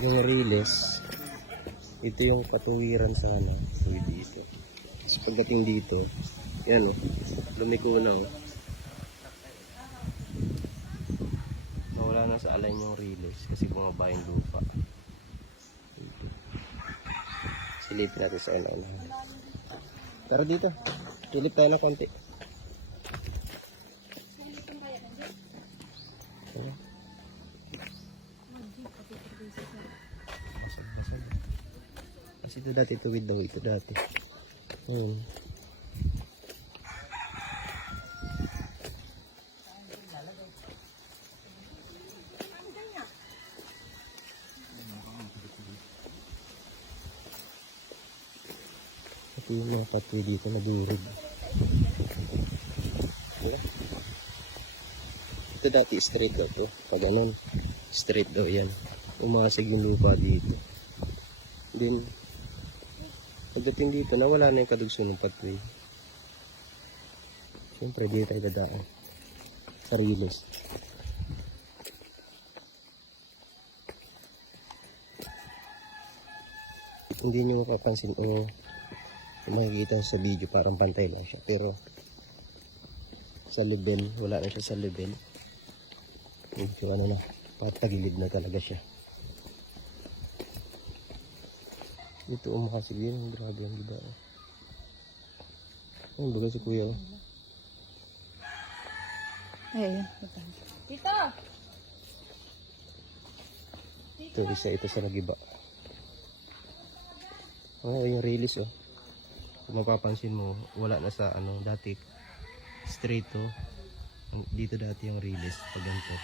yung riles, ito yung patuwiran sa ano, so dito. So pagdating dito, yan o, lumiko na o. Nawala na sa align yung riles kasi bumaba yung lupa. Silipin natin sa ano. Tara dito, silip tayo ng konti. Kasi ito dati tuwid daw ito dati. Ayun. Ito yung mga patwi dito na durog. Diba? Ito dati straight daw to. Pag straight daw yan. Umasig yung lupa dito. Then, pagdating dito, nawala na yung kadugso ng patwi. Siyempre, dito tayo dadaan. Sarilos. Hindi nyo mapapansin o makikita sa video parang pantay lang siya. Pero sa level, wala na siya sa level. Yung ano na, patagilid na talaga siya. Ito umakasig yun. Grabe ang gida. Ang bagay si kuya. oh. Ay, ayun. Tito! Ito isa ito sa nagiba. Oo, yung release oh. Kung mapapansin mo, wala na sa ano, dati straight to. Dito dati yung release pag ganito.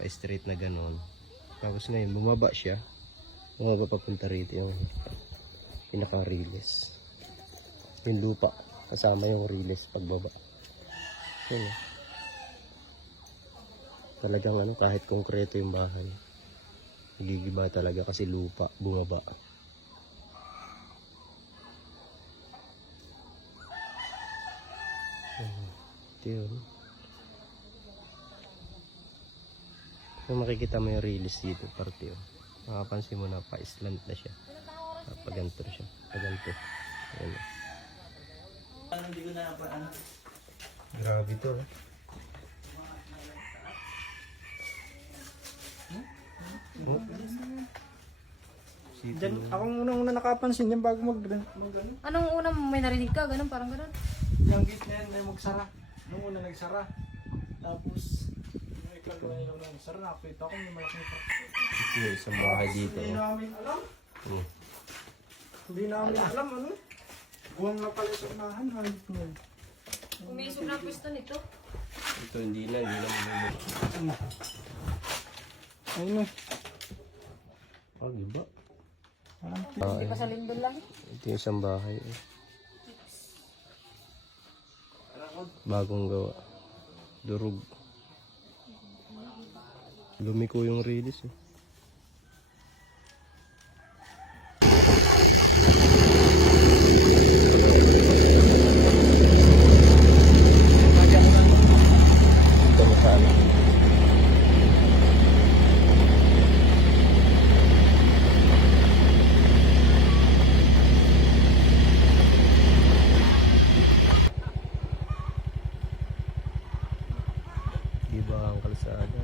Pa straight na ganon. Tapos ngayon, bumaba siya. Bumaba papunta rito yung pinaka-release. Yung lupa. Kasama yung release pagbaba. Yun oh. Talagang ano, kahit konkreto yung bahay. Nagigiba talaga kasi lupa, bumaba. Ito yun. Kung makikita mo yung release dito, parte yun. Makapansin mo na pa-slant na siya. Paganto siya. Paganto. Ayan. Grabe to. eh. Oh. Diyan, mo. akong unang-una nakapansin yan bago mag, mag ano, Anong unang may narinig ka? Ganun, parang ganun. yung gate na yan ay magsara. Nung una nagsara. Tapos, yung ikalawa nila na nagsara, nakakita ko may malaking truck. Ito yung isang bahay dito. Hindi oh. namin alam. Hmm. Hindi namin alam ano. Buwang na pala sa unahan. Hanip mo. Umisog na ang pwesto nito. Ito hindi na, hindi na mamumulot. Ayun eh. Ah, iba. Parang Ah, Hindi pa sa lindol lang. ito yung isang bahay. eh. Bagong gawa. Durug. Lumiko yung release eh. Iba ang kalsada.